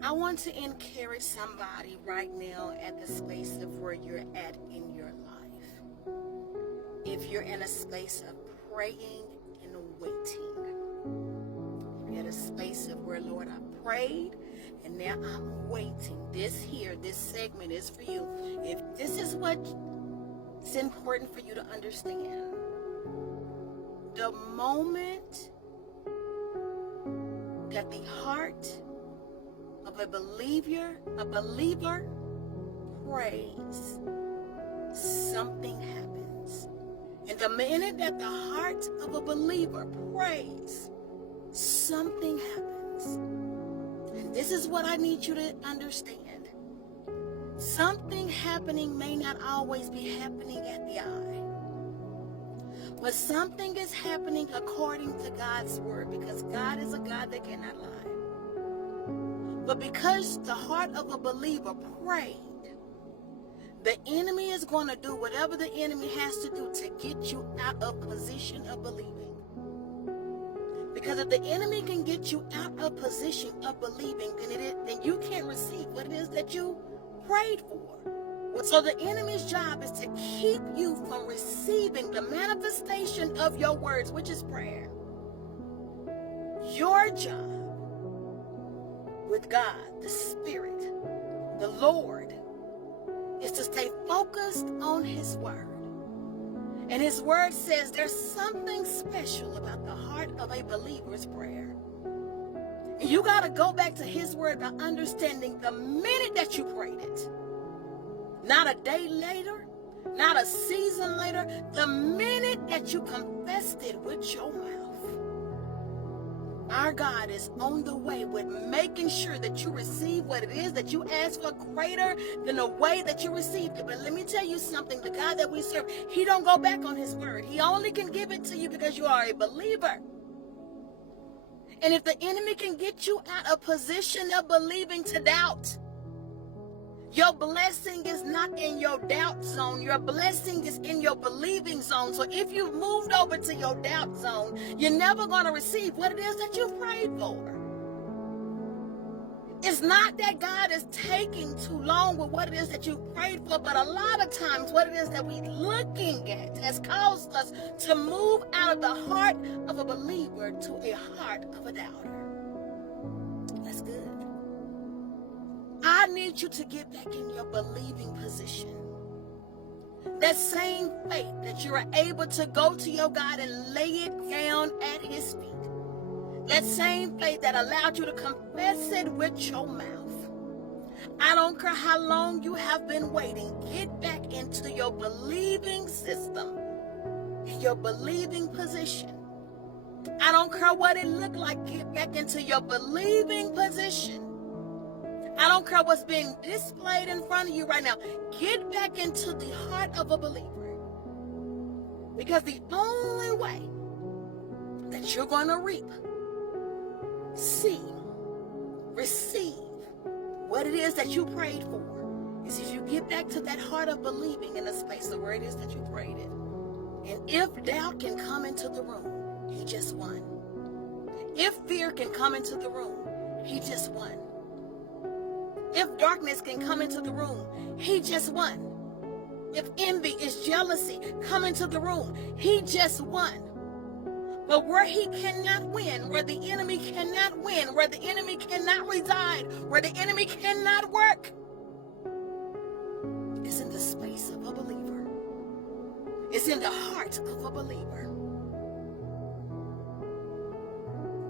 I want to encourage somebody right now at the space of where you're at in your life. If you're in a space of praying and waiting, if you're at a space of where, Lord, I prayed and now I'm waiting. This segment is for you. If this is what's important for you to understand, the moment that the heart of a believer prays, something happens. And the minute that the heart of a believer prays, something happens. And this is what I need you to understand. Something happening may not always be happening at the eye, but something is happening according to God's word, because God is a God that cannot lie. But because the heart of a believer prayed, the enemy is going to do whatever the enemy has to do to get you out of position of believing. Because if the enemy can get you out of position of believing, then you can't receive what it is that you prayed for. So the enemy's job is to keep you from receiving the manifestation of your words, which is prayer. Your job with God, the Spirit, the Lord, is to stay focused on His word. And His word says there's something special about the heart of a believer's prayer. And you got to go back to His word by understanding the minute that you prayed it. Not a day later, not a season later, the minute that you confessed it with your mouth. Our God is on the way with making sure that you receive what it is that you ask for greater than the way that you received it. But let me tell you something, the God that we serve, He don't go back on His word. He only can give it to you because you are a believer. And if the enemy can get you out of position of believing to doubt, your blessing is not in your doubt zone. Your blessing is in your believing zone. So if you've moved over to your doubt zone, you're never going to receive what it is that you've prayed for. It's not that God is taking too long with what it is that you prayed for, but a lot of times what it is that we're looking at has caused us to move out of the heart of a believer to a heart of a doubter. That's good. I need you to get back in your believing position. That same faith that you are able to go to your God and lay it down at His feet. That same faith that allowed you to confess it with your mouth. I don't care how long you have been waiting. Get back into your believing system, your believing position. I don't care what it looked like. Get back into your believing position. I don't care what's being displayed in front of you right now. Get back into the heart of a believer. Because the only way that you're going to reap, see, receive what it is that you prayed for is if you get back to that heart of believing in the space of where it is that you prayed it. And if doubt can come into the room, He just won. If fear can come into the room, He just won. If darkness can come into the room, He just won. If envy is jealousy come into the room, He just won. But where He cannot win, where the enemy cannot win, where the enemy cannot reside, where the enemy cannot work, is in the space of a believer. It's in the heart of a believer.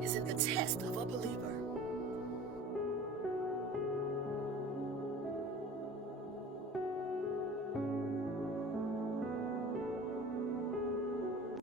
It's in the test of a believer.